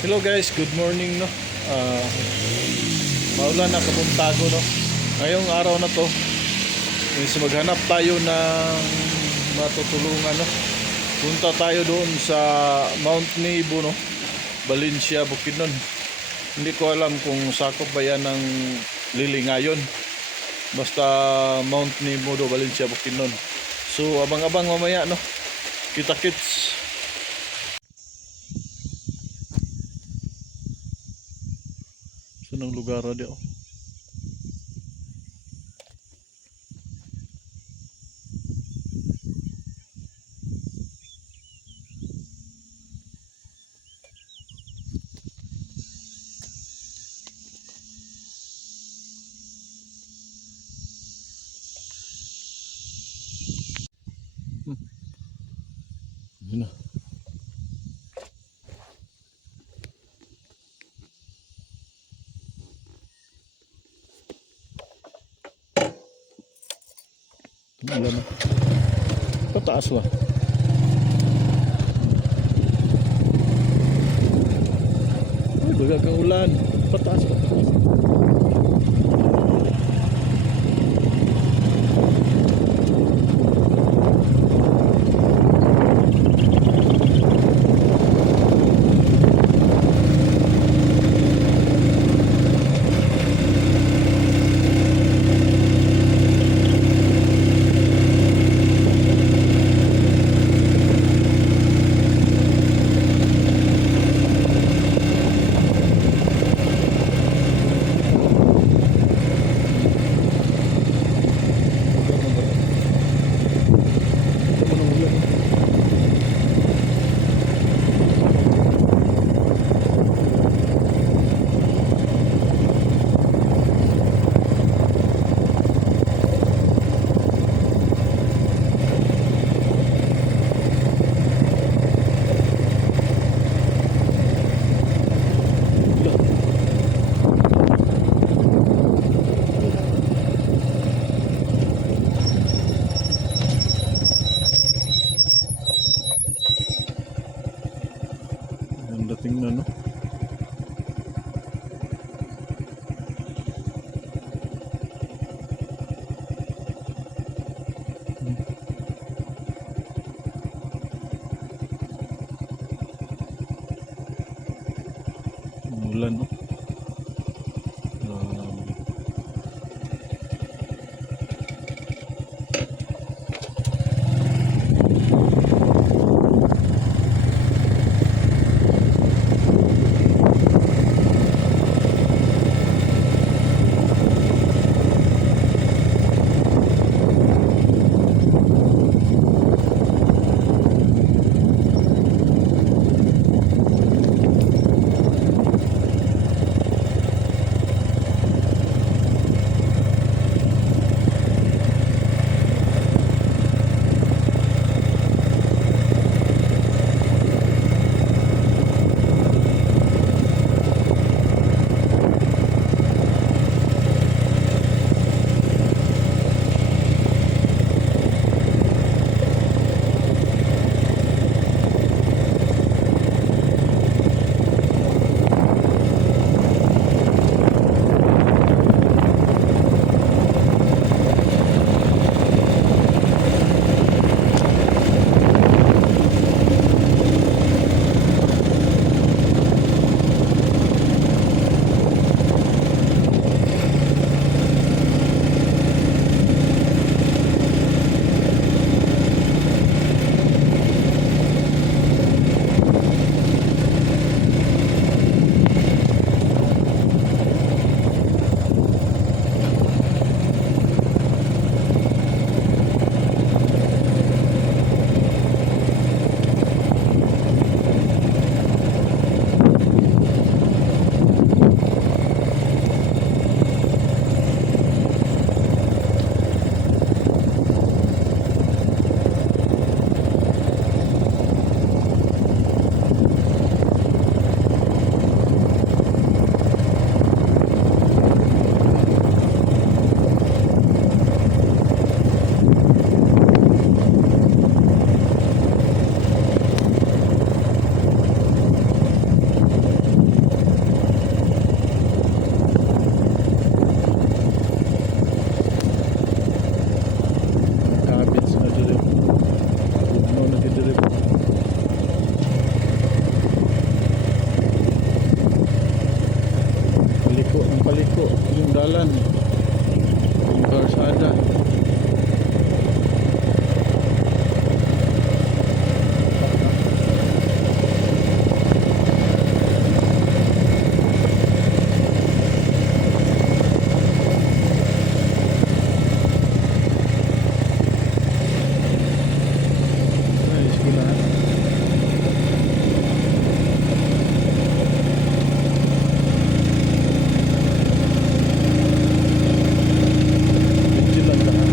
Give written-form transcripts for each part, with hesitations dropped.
Hello guys, good morning no. Maulan na kabuntago no. Ngayong araw na to, is maghanap tayo ng matutulungan no. Punta tayo doon sa Mount Nebo no. Valencia, Bukidnon. Hindi ko alam kung sakop ba yan ng Lilingayon. Basta Mount Nebo do, Valencia, Bukidnon. So abang-abang mamaya no. Kita-kits. Sunang lugar na oh. Yun na. Ulan na. Pataas ba? Ay, baga kang ulan. Pataas, pataas. Ganda tingnan no. Ulan no. dalan. Yung kalsada. Ay, eskwelahan. Kecil lang lahat.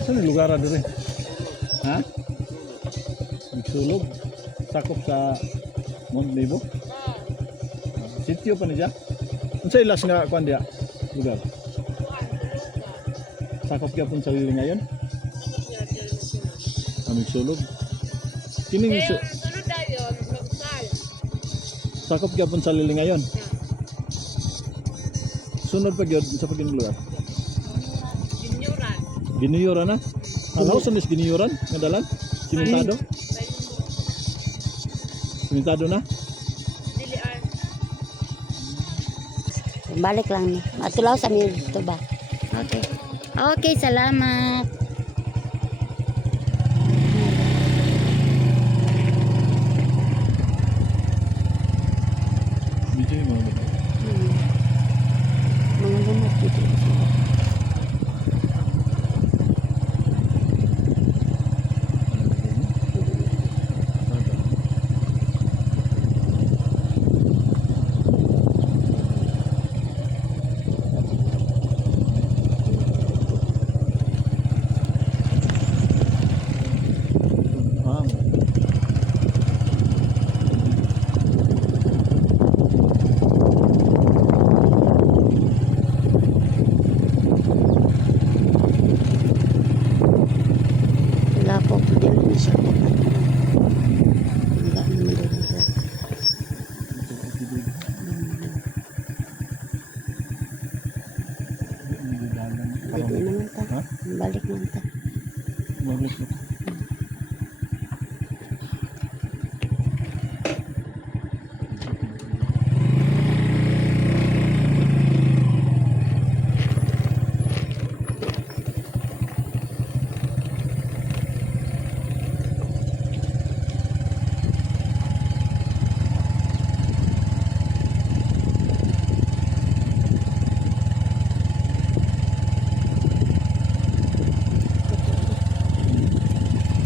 Saan yung lugar diri? Ha? Nagsulog. Sakop sa Mount Nebo. Sitio pa niya. Unsa ilas nga kuan dia? Lugar. Sakop gyapon sa liling ngayon. Nagsulog. Kining Sunod dayon, magsal. sakop gyapon sa liling ngayon. Sunod pa gyud sa paging lugar. Ginyuran. Giniyuran na. Alaw sa nis giniyuran nga dalan. Simentado. Simentado na. Dilian. Balik lang ni. Matulaw sa amin dito ba? Okay. Okay, salamat. Dito yung mga bata. Mga gamot dito. Ah, Wala po. Dito na siya. Wala naman doon. Pwede naman ta. Ha? Balik naman ta. Balik na.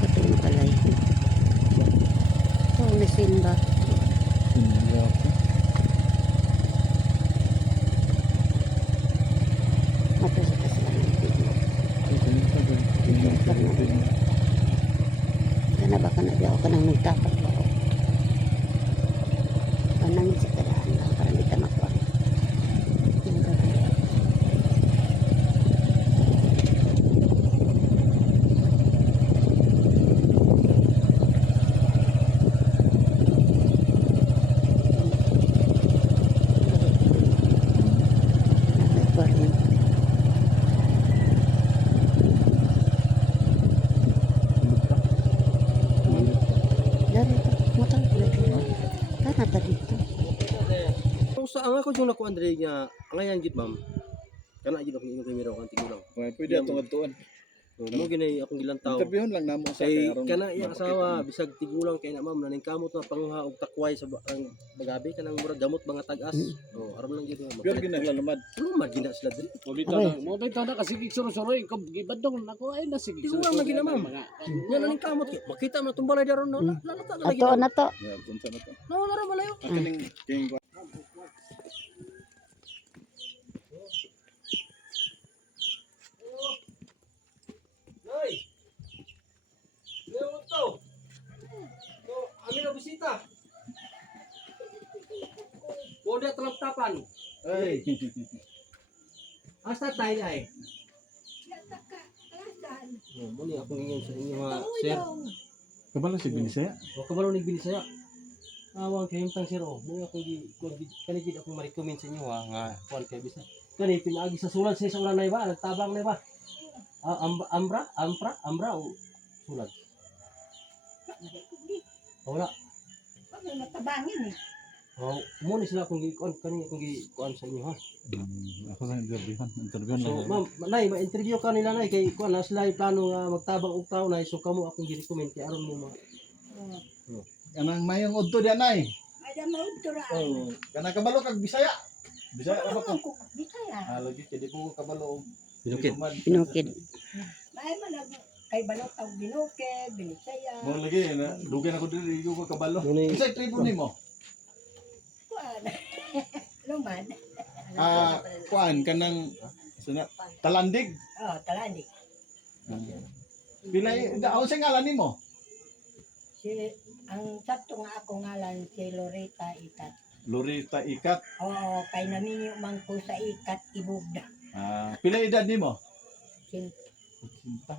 Katulong palay. Ito, nasimba. Hindi ako. Mato sa kasalanan. Okay. Kana ba kana di ako kanang nagtapat ba ako. Kanang sa kadaan lang para di ka makuha. Dari ito, motor dito. Kana ta dito. Kung sa ang ako yung naku Andre nga angayan gid ma'am. Kana gid ako ingon kay miro kan tigulang. Pwede atong atuan. Mo ginay akong gilantaw. Interviewon lang namo sa Kay aron kana iya mapakita asawa mo. bisag tigulang kay na ma'am naning kamot na panguha og takway sa ang bagabi kanang murag gamot mga tag-as. Oh, aram lang gid mo. Pero ginahlalumad. Lumad gina sila diri. Mo bitaw na kasi gigsuro-suroy ko gibadong nako ay na sige. Tigulang lagi na ma'am. Nya naning kamot kay makita mo tumbalay daron no. Lalata na lagi. Ato na to. Yeah, punta na to. No, laro malayo. Kining Nay. Leo to. No, amin na bisita. Boda telap-tapan. Hey. Asa tayo ay? Muli akong ingon sa inyo ha, sir. Kabalo si Binisaya. O kabalo ni Binisaya. Awang kay himtang sir oh. Muli akong kani gid akong ma-recommend sa inyo ha nga kuan kay bisa. Kani pinaagi sa sulat sa ulan na ba, nagtabang na ba? Ambra o sulat. Wala. Matabangin eh. Oh, mo ni sila akong gikuan kani akong gikuan sa inyo ha. Ako sa interview So, ma'am, nay, ma-interview ka nila nay kay kuan na sila yung plano nga magtabang og tawo nay so kamo akong gi-recommend kay aron mo Kanang mayong udto diyan ay. Ada mau turaan. Oh, kanang kabalo kag Bisaya. Bisaya apa ko? Ko Bisaya. Lagi kay di ko kabalo og Binukid. Pinukid. May manag kay balot ang Binukid, Binisaya. Mo lagi na dugay na ko diri di ko kabalo. Muna Isa tribo nimo. Kuan. Luman. Kuan kanang talandig. Oh, talandi. Pilay daw sa ngalan nimo. Si ang sakto nga ako ngalan si Loretta Ikat. Lorita Ikat. Oo, kay naminyo man ko sa Ikat ibugda. Pilay edad nimo? Sin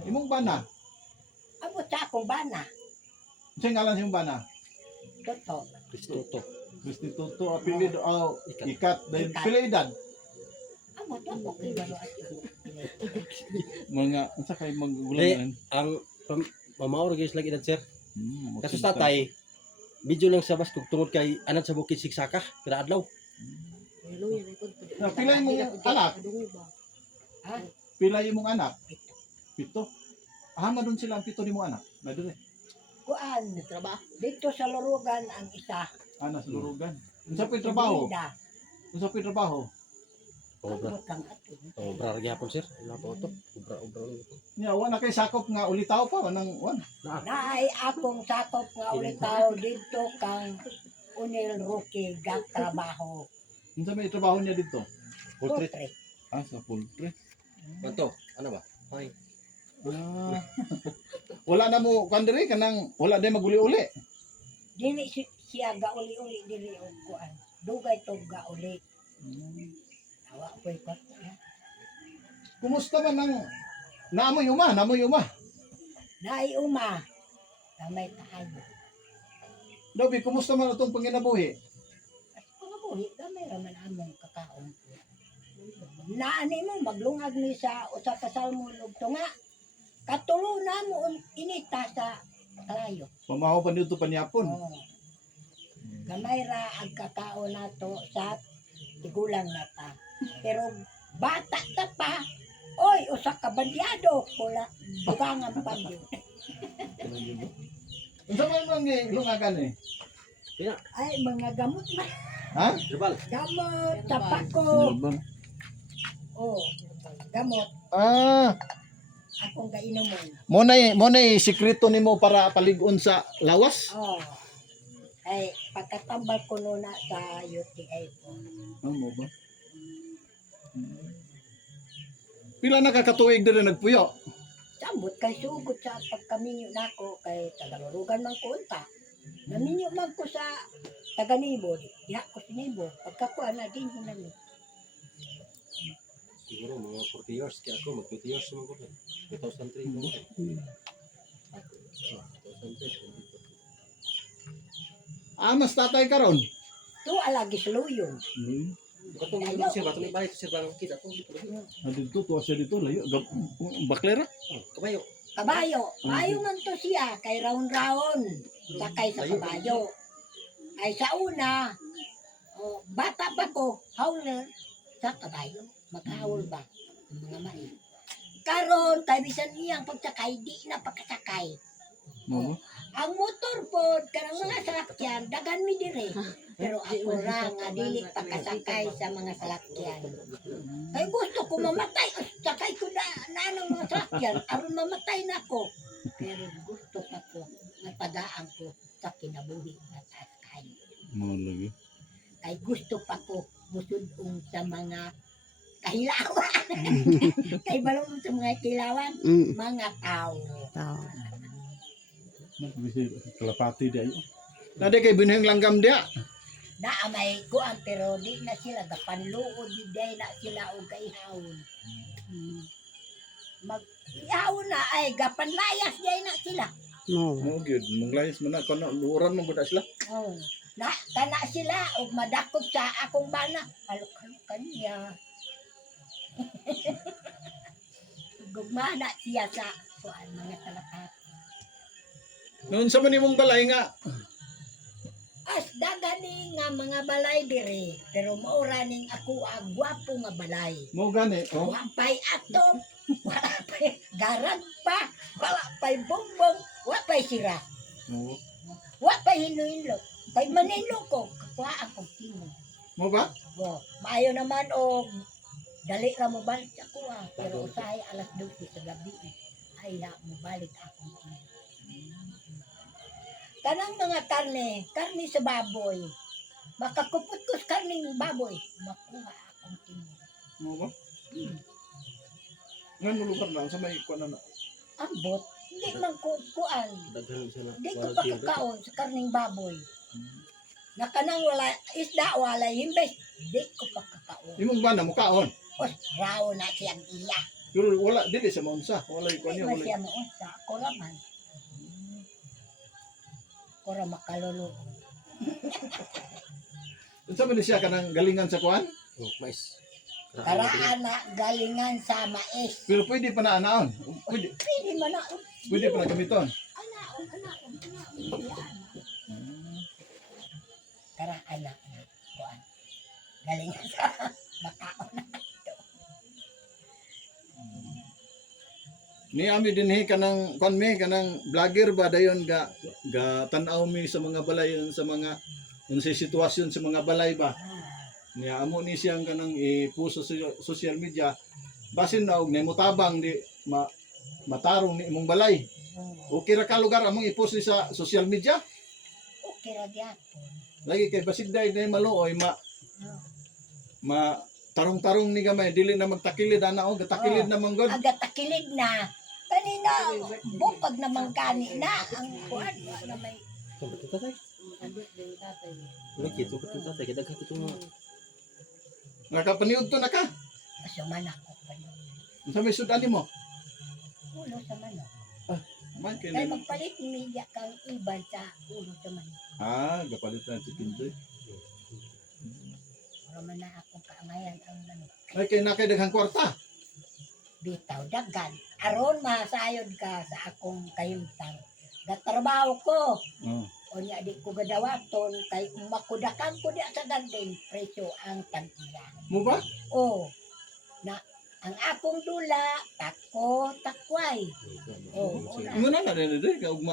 Imong bana. abot sa akong bana. Sa ngalan siyang bana. Toto. Kristoto. Kristi Toto apelyido Ikat dahil Ikat. pilay edad. Abot ako kay balo at Mga unsa kay magulang. Ang mamaor guys lagi edad sir. Kaso tatay video lang sa bas kung tungod kay anak sa bukid siksaka kada adlaw. Pilay mo anak. Ha? Pilay mong anak. Pito. Hama doon sila ang pito ni mo anak. Na dire. Kuan trabaho. Dito sa Lurugan ang isa. Ana sa lurugan. Unsa pay trabaho? Linda. Unsa pay trabaho? Obra. Abot kang ato. Obra lagi hapon sir. Wala pa to. Obra. Nya wa na kay sakop nga ulitaw pa nang wan. Naay akong sakop nga ulitaw dito kang Unil Roque gag trabaho. Unsa may trabaho niya dito? Portrait. Portrait. Sa poultry. Kanto, ano ba? Ay. Wala na mo kandiri kanang wala day maguli-uli. Dili siya gauli-uli dili og kuan. Dugay to gauli. Awa po ikot. Kumusta man ang namoy uma? Naay uma. Gamay tayo. Dobi, kumusta man atong panginabuhi? At pangabuhi, gamay raman among kakaon. Naani mo maglungag ni sa usa ka salmon ug tunga. Katulo na mo inita sa kalayo. Pamahaw pa dito panyapon. Oh. Gamay ra ang kakaon nato sa tigulang nata. Pero bata ta pa. Oy, usa ka bandyado pula dugangan pagyo. Unsa man mang lungagan eh? Ay mga gamot na. Ha? Jabal. Gamot sa pako. Oh, gamot akong kainomon. Mo nay sikreto nimo para palig-on sa lawas? Oh. Ay pagkatambal ko na sa UTI po. Mo ba? Pila na kakatuig diri nagpuyo? Sambot kay sugot sa pagkaminyo nako kay tagalurugan man ko unta. Naminyo man ko sa taganibo. Diha ko sa nibo. Pagkakuha na din ko namin. Siguro mga 40 years kaya ako mag 20 years naman ko. 2003 mo. 2003. Mas tatay karon. To alagi sluyon. Katong gibot sir, batong ibalik sir bang kita ko dito. Dito to siya dito layo. Baklera. Kabayo. Kabayo. Mayo man to siya kay raon-raon. Sakay sa kabayo. Ay sa una, bata pa ko, howler sa kabayo. Mag-hawl ba? Ang mga mai. Karon, kay bisan iyang pagsakay, di na pagkasakay. Mo. Ang motor po, karang mga salakyan, dagan mi dire. Pero ako ra nga dili pagkasakay sa mga salakyan. Ay gusto ko mamatay, sakay ko na ng mga salakyan, aron mamatay na ko. Pero gusto pa ko, napadaan ko sa kinabuhi na taskay. Mo lagi. Kay gusto pa ko musudong sa mga kahilawan. Kay balong sa mga kilawan, mga tao. Kalapati dia. Nade kay binheng langgam dia. Na may kuan pero di na sila gapanluod di day na sila og kaihawon. Ihaw na ay gapan layas day na sila. Mo. Mo gyud manglayas man na kana luran man gud sila. Oh. Na kana sila og madakop sa akong bana. Halok-halok kaniya. Gugmana siya sa kuan mga talakat. Noon sa man imong balay nga As dagani nga mga balay dire, pero maura ning ako ang gwapo nga balay. mo gani oh. Wala pa'y atom, wala pa'y garag pa, wala pa'y bongbong, wala pa'y sira, Oo. wala pa'y hilo-hilo. Pa'y manilo ko, kakuha akong tingin. Mo ba? Bo, maayo naman o dali ra mo balik sa kuha, pero usahay alas 12 sa gabi, ay na mo balik akong tingin. Kanang mga karne sa baboy, makakupot ko sa karne ng baboy, makuha akong tingin. Mo ba? Ngano lugar na sa may kuan na. Ambot, hindi man kuan. Daghan siya na. Hindi ko pakakaon sa karning baboy. Nakanang wala isda wala himbes, hindi ko pakakaon. Imong bana mo kaon. Os raw na siyang iya. Pero wala dili sa maunsa. Wala kuan Hindi niya man wala. siya mo sa koraman. Kora makalolo. Unsa man siya kanang galingan sa kuan? Oh, mais. Karaan na galingan sa mais. Pero pwede pa na anaon. Pwede Pwede man na. pwede pa na gamiton. Anaon. Karaan na. Kuan. Galingan sa makaon na. Ni ami dinhi kanang kuan mi kanang vlogger ba dayon ga tan-aw mi sa mga balay sa mga unsay sitwasyon sa mga balay ba. Niya amo ni siyang kanang i-post sa social media basin na og mutabang di matarong ni imong balay. Okay ra ka lugar among i-post ni sa social media. Okay ra gyapon. Lagi kay basig day maluoy ma tarong-tarong ni gamay dili na magtakilid ana og gatakilid na manggod. Aga takilid na. Kanina, bupag naman kani na ang kuan na may Sampai kita tay. Lagi tu kita tay kita kat tu. Nakapaniud to na ka. asuman ako pa yun. Unsa may sudan nimo? Ulo sa manok. Man kay Kaya magpalit ni media kang iban sa ulo sa manok. gapalit na chicken joy. Para man na ako kaangayan ang manok. Ay kay nakay daghang kwarta. Bitaw dagan. Aron masayod ka sa akong kayumtang. Gatrabaho ko. Oh. O niya di ko gadawaton kay makudakan ko diya sa garden presyo ang tag-iya. Mo ba? O na ang akong dula tako takway. O Mo na din diri ka ug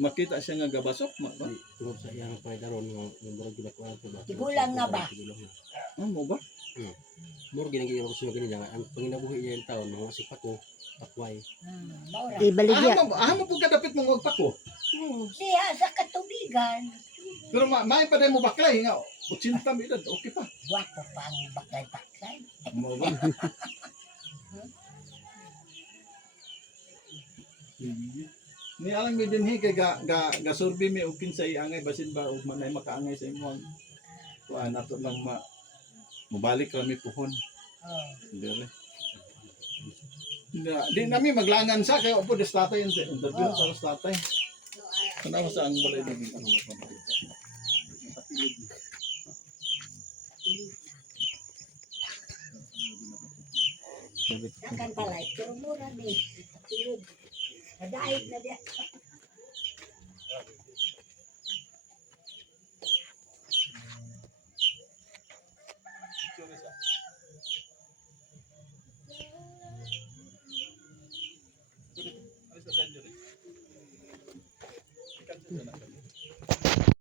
makita siya nga gabasok ba? Tungod sa iyang pangitaron nga murag gila ko ang ba. Tigulang na ba? Mo ba? Murag ginagiro ko siya ganyan nga ang panginabuhi niya yung taon mga sipat ko takway. Maura. Ibaligya. Mo pud kadapit mong pako. Siya sa katubigan. Pero may pa mo baklay nga 80 edad okay pa. Wapo pa ang baklay-baklay. Mo ba? Ni alang mi dinhi kay ga survey mi og kinsay angay basin ba og manay makaangay sa imong kuan ato lang mubalik ra mi puhon. Oh. Dili. Di nami maglangan sa kay opo des tatay interview sa tatay. Kana sa ang balay ni ano mapapalit. Dakan palay, pero mura ni. Tilod. Nadait na diya.